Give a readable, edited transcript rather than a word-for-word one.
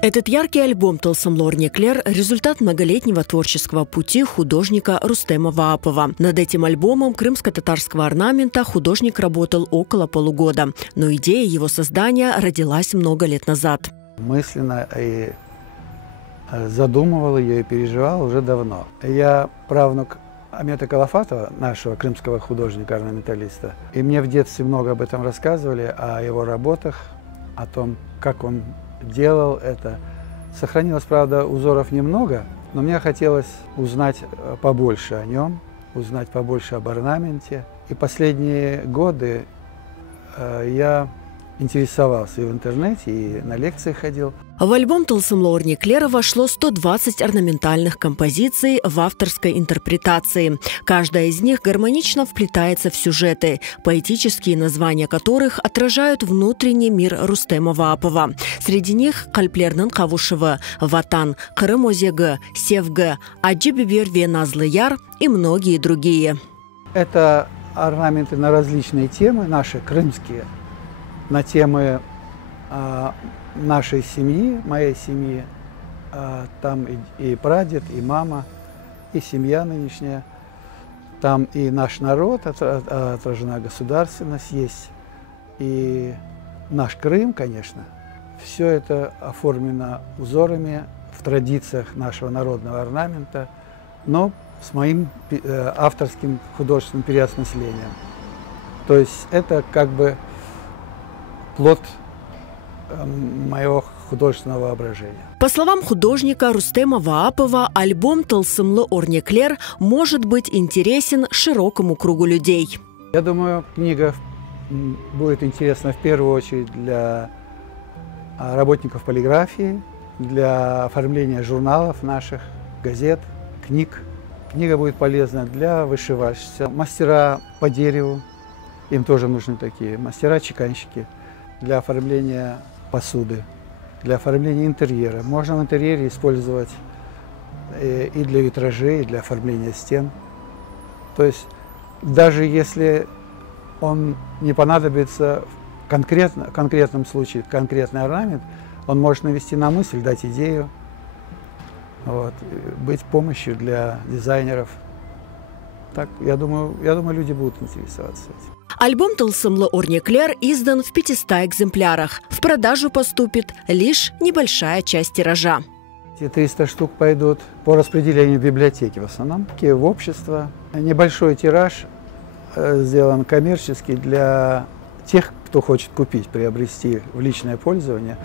Этот яркий альбом «Тылсым Лорне Клер» – результат многолетнего творческого пути художника Рустема Ваапова. Над этим альбомом крымско-татарского орнамента художник работал около полугода, но идея его создания родилась много лет назад. Мысленно и задумывал ее и переживал уже давно. Я правнук Амета Калафатова, нашего крымского художника-орнаменталиста, и мне в детстве много об этом рассказывали, о его работах, о том, как он делал это. Сохранилось, правда, узоров немного, но мне хотелось узнать побольше о нем, узнать побольше об орнаменте. И последние годы я интересовался и в интернете, и на лекции ходил. В альбом «Тылсым Лорне Клер» вошло 120 орнаментальных композиций в авторской интерпретации. Каждая из них гармонично вплетается в сюжеты, поэтические названия которых отражают внутренний мир Рустема Ваапова. Среди них «Кальплернын Кавушева», «Ватан», «Кырым Озегі», «Севгі», «Аджи Бибер ве Назлы Яр» и многие другие. Это орнаменты на различные темы, наши крымские, на темы нашей семьи, моей семьи. Там и прадед, и мама, и семья нынешняя. Там и наш народ, отражена государственность есть, и наш Крым, конечно. Все это оформлено узорами в традициях нашего народного орнамента, но с моим авторским художественным переосмыслением. То есть это как бы плод моего художественного воображения. По словам художника Рустема Ваапова, альбом «Тылсым Лорне Клер» может быть интересен широкому кругу людей. Я думаю, книга будет интересна в первую очередь для работников полиграфии, для оформления журналов наших, газет, книг. Книга будет полезна для вышивальщиц, мастера по дереву, им тоже нужны такие, мастера-чеканщики, для оформления посуды, для оформления интерьера. Можно в интерьере использовать и для витражей, и для оформления стен. То есть даже если он не понадобится в конкретном случае, конкретный орнамент, он может навести на мысль, дать идею, вот, быть помощью для дизайнеров. Так, я думаю, люди будут интересоваться этим. Альбом «Тылсым Лорне Клер» издан в 500 экземплярах. В продажу поступит лишь небольшая часть тиража. Эти 300 штук пойдут по распределению в библиотеки в основном, в общество. Небольшой тираж сделан коммерчески для тех, кто хочет купить, приобрести в личное пользование.